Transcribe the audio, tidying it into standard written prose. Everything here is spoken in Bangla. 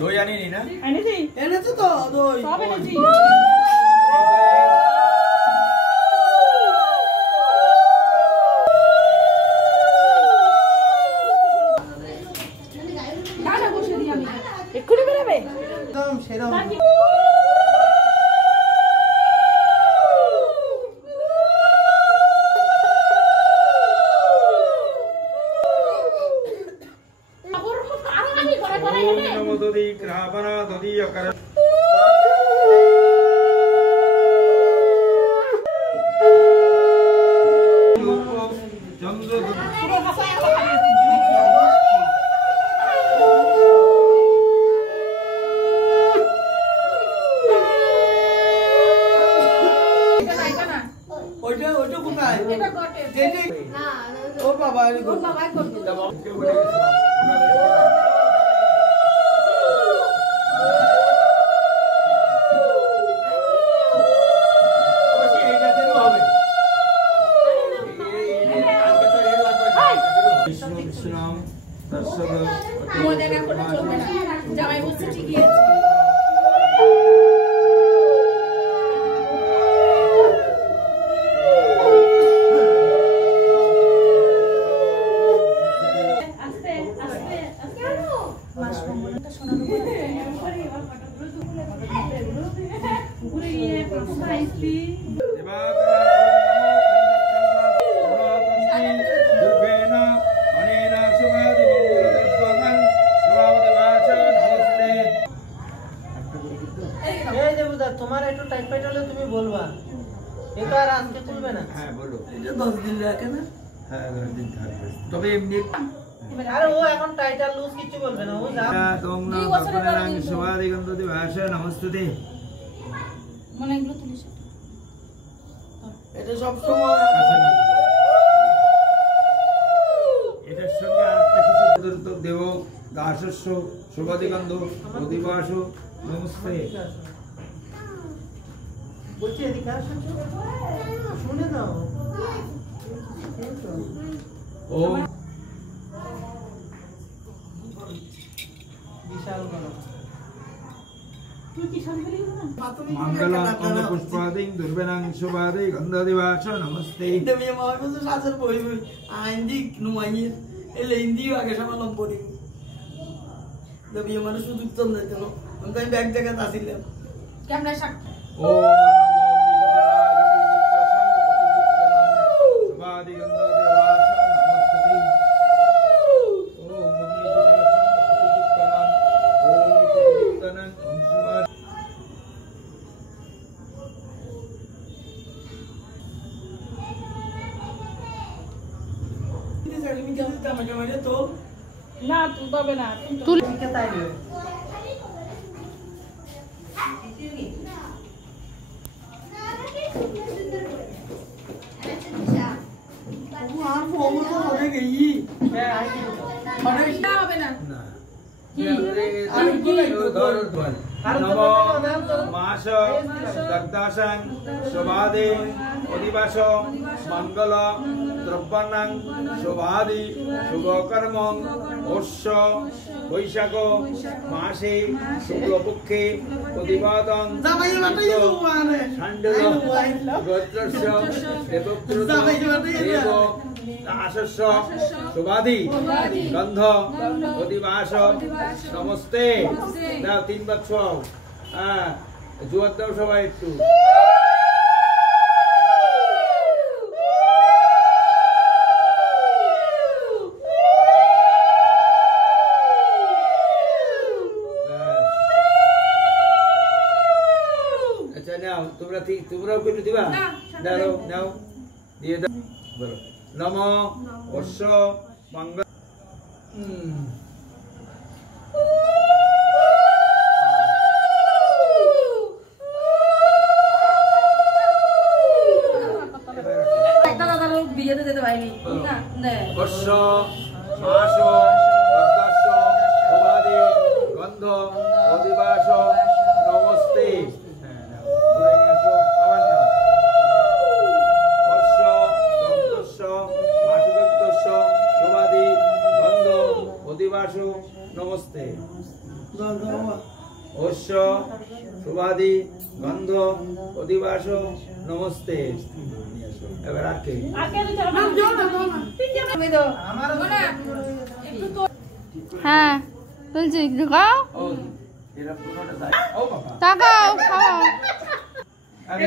দই আনিনি না? এনেছি তো দই। সব এনেছি। দাঁড়া বসে দিই আমি। এক্ষুনি বেরোবে? একদম সেরকম। তোমার একটু টাইট পাইট হলে তুমি বলবা, এটা আর আজকে তুলবে না। হ্যাঁ বলো। এটা 10 দিন রাখে না? হ্যাঁ 10 দিন থাকবে। তবে এমনি আরে ও এখন টাইট আর লুজ কিছু বলবে না, ও যা তোম না ভগবান সবাদি গন্ধতি ভাষা নমস্তুতে। মানে এগুলো তুলিস। এটা সব সময় এটার সঙ্গে আরেকটা কিছু পদার্থ দেব দাসস্য সবাদি গন্ধ অধিবাস নমস্তে। বলছি এদিকে আসো, শুনে দাও। ওম বিশাল বড় তুই কি শান্তি না? মঙ্গলং অঙ্গ পুষ্পাদিং দুর্বেনাং শুভাদি গন্ধদিবাস নমস্তে। তুমি আমার কাছে সাজের বই বই আইন্দি নুমাইয়ে এলে হিন্দিও আগে সামালম পড়ি দেবী আমার সুযোগ তো নাই কেন আমি ব্যাগ জায়গা আসিলাম ক্যামেরা শাক ওম শুভাদি গন্ধদিবাস নমস্তে। ওম মুনিদিবাসং ওম কুতনং শুভাদি না তুলবে না তুল মাস দগ্ধাসং শোভাদে অধিবাস মঙ্গল দ্রব্যাণং শোভাদি শুভকর্ম অশ্ব বৈশাখ মাসে শুক্লপক্ষে প্রতিপাদন ষাণ্ডল গোত্রস্য দেব দাসস্য শোভাদি গন্ধ অধিবাস নমস্তে। দাও 3 বার ছোঁয়াও। হ্যাঁ জোয়ার দাও সবাই একটু। তোমরাও একটু দিবা না, দাও নাও দিয়ে দাও বলো নম অশ্ব মঙ্গল বিয়েতে যেতে পারিনি না নে অশ্ব মাস অর্দাস উপাধি গন্ধ অধিবাস নমস্তে ঘুরে নিয়ে আসো আবার নাও অশ্ব দগ্ধস্য মাসদগ্ধস্য উপাধি গন্ধ অধিবাস নমস্তে অশ্ব সুবাদি গন্ধ অধিবাস নমস্তে এবার আর কে আগে দিতে হবে তুমি দাও মানে একটু তো হ্যাঁ বলছি ঢুকাও ও এরা পুরোটা যায় ও বাবা তাকাও খাও আমি